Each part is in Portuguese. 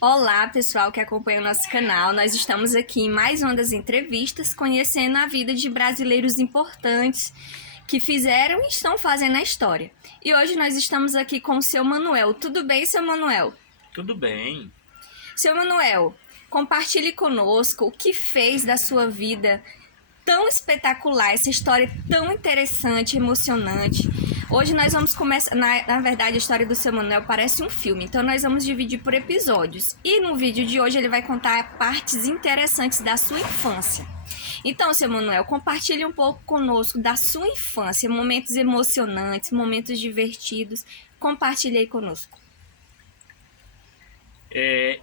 Olá, pessoal que acompanha o nosso canal. Nós estamos aqui em mais uma das entrevistas, conhecendo a vida de brasileiros importantes que fizeram e estão fazendo a história. E hoje nós estamos aqui com o seu Manuel. Tudo bem, seu Manuel? Tudo bem. Seu Manuel, compartilhe conosco o que fez da sua vida tão espetacular, essa história tão interessante, emocionante. Hoje nós vamos começar, na verdade a história do seu Manuel parece um filme, então nós vamos dividir por episódios. E no vídeo de hoje ele vai contar partes interessantes da sua infância. Então, seu Manuel, compartilhe um pouco conosco da sua infância, momentos emocionantes, momentos divertidos. Compartilhe aí conosco.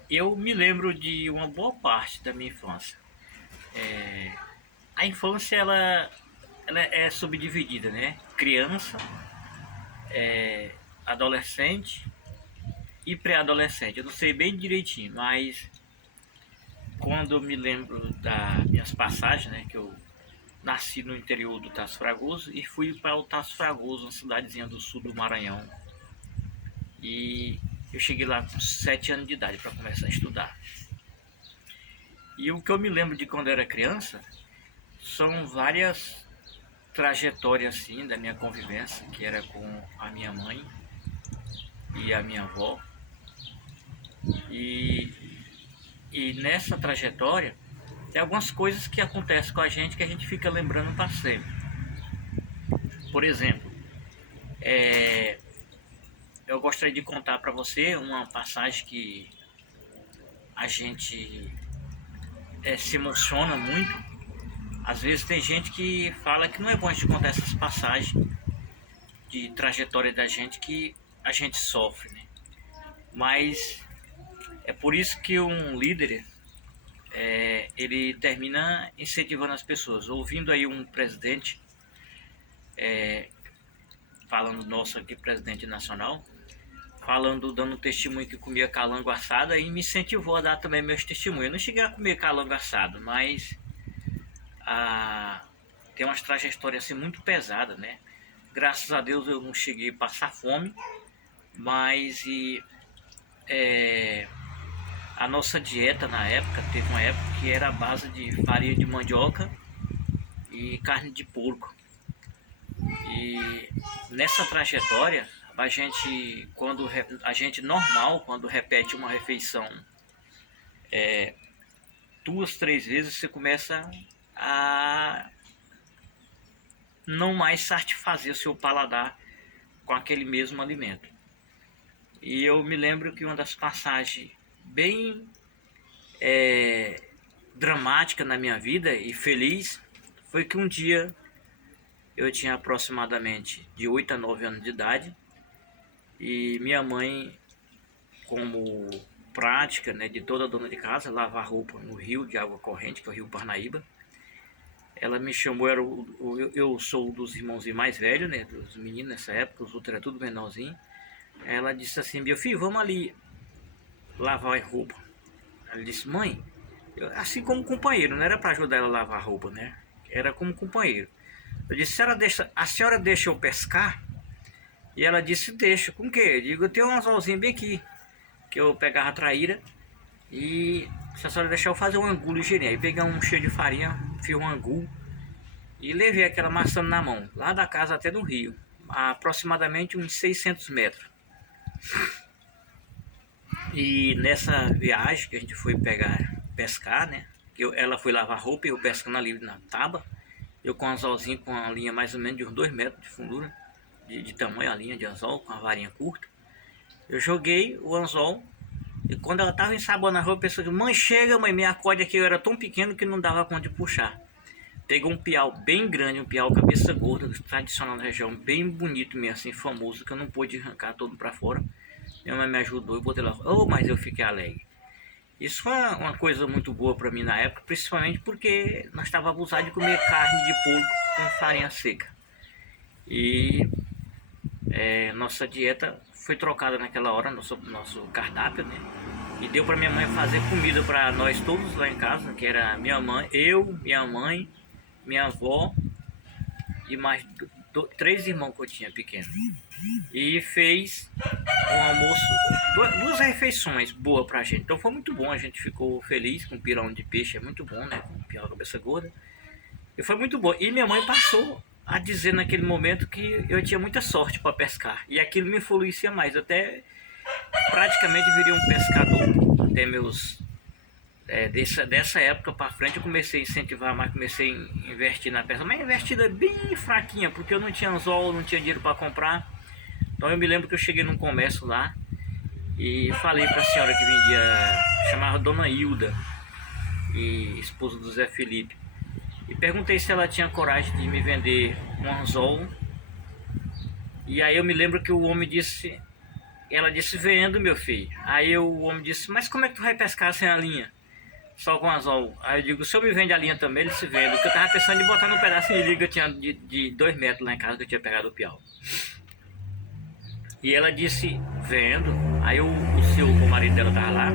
Eu me lembro de uma boa parte da minha infância. A infância ela é subdividida, né? Criança, adolescente e pré-adolescente. Eu não sei bem direitinho, mas quando eu me lembro das minhas passagens, né? Que eu nasci no interior do Tasso Fragoso e fui para o Tasso Fragoso, uma cidadezinha do sul do Maranhão. E eu cheguei lá com 7 anos de idade para começar a estudar. E o que eu me lembro de quando eu era criança são várias trajetórias assim da minha convivência, que era com a minha mãe e a minha avó. E, e nessa trajetória tem algumas coisas que acontecem com a gente que a gente fica lembrando para sempre. Por exemplo, eu gostaria de contar para você uma passagem que a gente se emociona muito. Às vezes tem gente que fala que não é bom a gente contar essas passagens de trajetória da gente que a gente sofre, né? Mas é por isso que um líder, ele termina incentivando as pessoas. Ouvindo aí um presidente, falando, nosso aqui, presidente nacional, falando, dando testemunho que comia calango assado, e me incentivou a dar também meus testemunhos. Eu não cheguei a comer calango assado, mas tem umas trajetórias assim muito pesadas, né? Graças a Deus eu não cheguei a passar fome, mas a nossa dieta na época, teve uma época que era a base de farinha de mandioca e carne de porco. E nessa trajetória, a gente normal, quando repete uma refeição 2, 3 vezes, você começa a não mais satisfazer o seu paladar com aquele mesmo alimento. E eu me lembro que uma das passagens bem dramática na minha vida e feliz foi que um dia eu tinha aproximadamente de 8 a 9 anos de idade e minha mãe, como prática, né, de toda dona de casa, lavar roupa no rio de água corrente, que é o rio Parnaíba, ela me chamou. Eu sou dos irmãozinhos mais velhos, né, dos meninos nessa época, os outros eram tudo menorzinho. Ela disse assim: meu filho, vamos ali lavar a roupa. Ela disse: mãe, assim como companheiro, não era para ajudar ela a lavar roupa, né? Era como companheiro. Eu disse: a senhora deixa eu pescar? E ela disse: deixa. Com o quê? Eu digo: eu tenho um anzolzinho bem aqui, que eu pegava a traíra, e se a senhora deixar eu fazer um angu ligeirinho. Aí peguei um cheio de farinha, fiz um angu e levei aquela maçã na mão, lá da casa até no rio, a aproximadamente uns 600 metros. E nessa viagem que a gente foi pescar, né? Ela foi lavar roupa e eu pescando ali na tábua. Eu com um anzolzinho com uma linha mais ou menos de uns 2 metros de fundura, de tamanho, a linha de anzol, com a varinha curta. Eu joguei o anzol e quando ela estava ensaboando a roupa, eu pensei: mãe, chega, mãe, minha corda aqui. Eu era tão pequeno que não dava conta de puxar. Pegou um piau bem grande, um piau cabeça gorda, tradicional da região, bem bonito mesmo, assim, famoso, que eu não pude arrancar todo para fora. Minha mãe me ajudou e botei lá. Oh, mas eu fiquei alegre. Isso foi uma coisa muito boa para mim na época, principalmente porque nós estávamos abusados de comer carne de porco com farinha seca. E nossa dieta foi trocada naquela hora, nosso cardápio, né? E deu para minha mãe fazer comida para nós todos lá em casa, que era minha mãe, eu, minha mãe, minha avó e mais três irmãos que eu tinha pequeno. E fez um almoço, duas refeições boas pra gente. Então foi muito bom, a gente ficou feliz com pirão de peixe, é muito bom, né? Com pirão de cabeça gorda. E foi muito bom. E minha mãe passou a dizer naquele momento que eu tinha muita sorte para pescar. E aquilo me influencia mais. Até praticamente virei um pescador. Até meus... dessa época para frente eu comecei a incentivar mais, comecei a investir na pesca. Mas investida bem fraquinha, porque eu não tinha anzol, não tinha dinheiro para comprar. Então eu me lembro que eu cheguei num comércio lá e falei para a senhora que vendia, chamava Dona Hilda, e esposa do Zé Felipe. E perguntei se ela tinha coragem de me vender um anzol. E aí eu me lembro que o homem disse... Ela disse, vendo, meu filho. Aí o homem disse, mas como é que tu vai pescar sem a linha? Só com anzol. Aí eu digo, o senhor me vende a linha também? Ele se vende. Porque eu tava pensando em botar num pedacinho de liga que eu tinha de 2 metros lá em casa, que eu tinha pegado o piau. E ela disse, vendo. Aí o marido dela tava lá.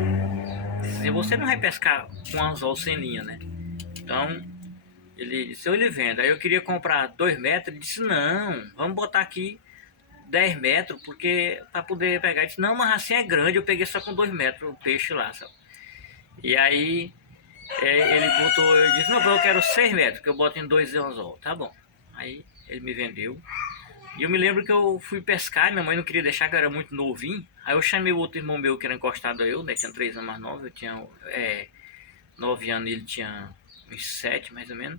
Disse, você não vai pescar com anzol sem linha, né? Então... Ele disse, eu lhe vendo. Aí eu queria comprar 2 metros. Ele disse, não, vamos botar aqui 10 metros, porque para poder pegar. Ele disse, não, mas assim é grande. Eu peguei só com 2 metros o peixe lá, sabe? E aí ele botou, eu disse, não, eu quero 6 metros, que eu boto em 2 anzol. Tá bom. Aí ele me vendeu. E eu me lembro que eu fui pescar, minha mãe não queria deixar, que eu era muito novinho. Aí eu chamei o outro irmão meu que era encostado a eu, né? Tinha 3 anos mais novo, eu tinha 9 anos e ele tinha uns 7 mais ou menos.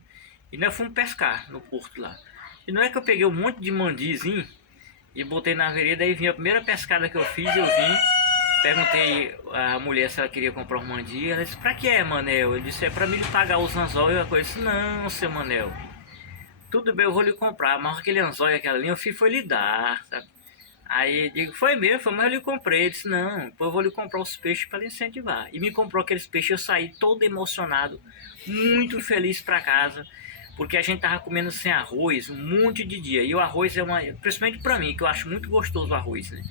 E nós fomos pescar no porto lá. E não é que eu peguei um monte de mandizinho e botei na vereda. Aí vinha a primeira pescada que eu fiz, eu vim, perguntei à mulher se ela queria comprar um mandi. Ela disse, pra que é, Manel? Eu disse, é pra me pagar os anzol e a coisa. Eu disse, não, seu Manel, tudo bem, eu vou lhe comprar, mas aquele anzol e aquela linha eu fiz foi lhe dar, sabe? Aí eu digo, foi mesmo, mas eu lhe comprei. Ele disse, não, depois eu vou lhe comprar os peixes para lhe incentivar. E me comprou aqueles peixes, eu saí todo emocionado, muito feliz para casa. Porque a gente tava comendo sem arroz um monte de dia. E o arroz é principalmente para mim, que eu acho muito gostoso o arroz, né?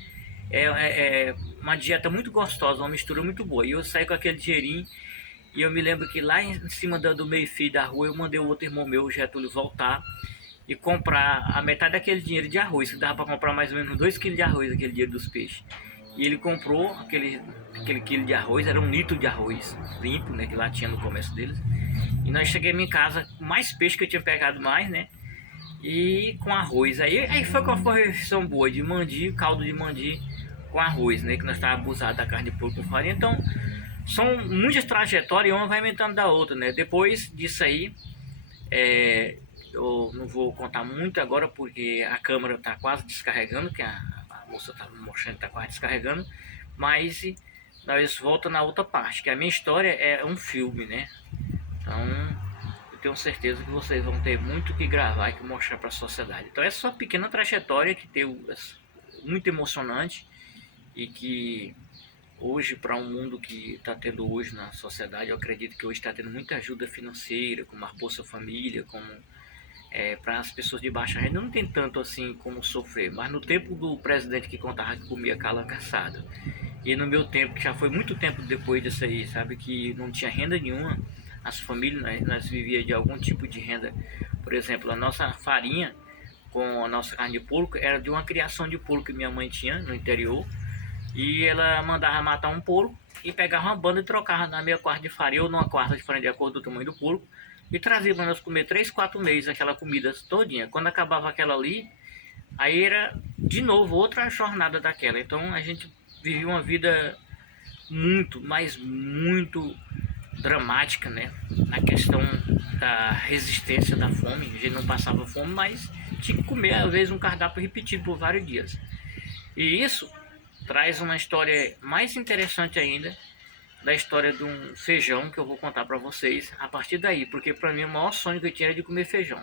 É uma dieta muito gostosa, uma mistura muito boa. E eu saí com aquele dinheirinho. E eu me lembro que lá em cima do meio-fio da rua, eu mandei o outro irmão meu, o Getúlio, voltar e comprar a metade daquele dinheiro de arroz. Que dava para comprar mais ou menos 2 kg de arroz, aquele dinheiro dos peixes. E ele comprou aquele quilo de arroz, era 1 litro de arroz limpo, né? Que lá tinha no comércio deles. E nós chegamos em casa com mais peixe, que eu tinha pegado mais, né? E com arroz. Aí foi com uma refeição boa de mandi, caldo de mandi com arroz, né? Que nós estávamos abusados da carne de porco com farinha. Então, são muitas trajetórias e uma vai aumentando da outra, né? Depois disso aí, eu não vou contar muito agora, porque a câmera está quase descarregando, que a moça está mostrando que está quase descarregando. Mas nós voltamos na outra parte, que a minha história é um filme, né? Então, eu tenho certeza que vocês vão ter muito que gravar e que mostrar para a sociedade. Então, essa é uma pequena trajetória que tem muito emocionante e que hoje, para um mundo que está tendo hoje na sociedade, eu acredito que hoje está tendo muita ajuda financeira, como a Bolsa Família, como para as pessoas de baixa renda, não tem tanto assim como sofrer. Mas no tempo do presidente que contava que comia cala caçada, e no meu tempo, que já foi muito tempo depois disso aí, sabe, que não tinha renda nenhuma, as famílias, nós vivíamos de algum tipo de renda. Por exemplo, a nossa farinha com a nossa carne de porco era de uma criação de porco que minha mãe tinha no interior. E ela mandava matar um porco e pegava uma banda e trocava na meia quarta de farinha ou numa quarta de farinha, de acordo com o tamanho do porco, e trazia para nós comer 3, 4 meses aquela comida todinha. Quando acabava aquela ali, aí era de novo outra jornada daquela. Então a gente vivia uma vida muito, mas muito dramática, né? Na questão da resistência da fome. A gente não passava fome, mas tinha que comer, às vezes, um cardápio repetido por vários dias. E isso traz uma história mais interessante ainda, da história de um feijão que eu vou contar para vocês a partir daí, porque para mim o maior sonho que eu tinha era de comer feijão.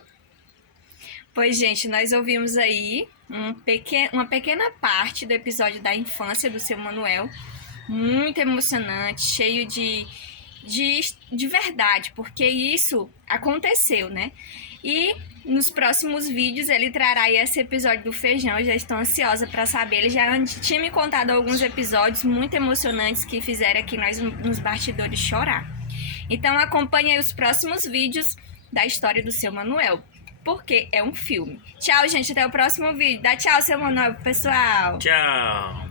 Pois, gente, nós ouvimos aí uma pequena parte do episódio da infância do seu Manuel, muito emocionante, cheio de verdade, porque isso aconteceu, né? E nos próximos vídeos ele trará aí esse episódio do feijão. Eu já estou ansiosa para saber. Ele já tinha me contado alguns episódios muito emocionantes que fizeram aqui nós nos bastidores chorar. Então acompanhe aí os próximos vídeos da história do seu Manuel. porque é um filme. Tchau, gente, até o próximo vídeo. Dá tchau, seu Manuel, pro pessoal. Tchau.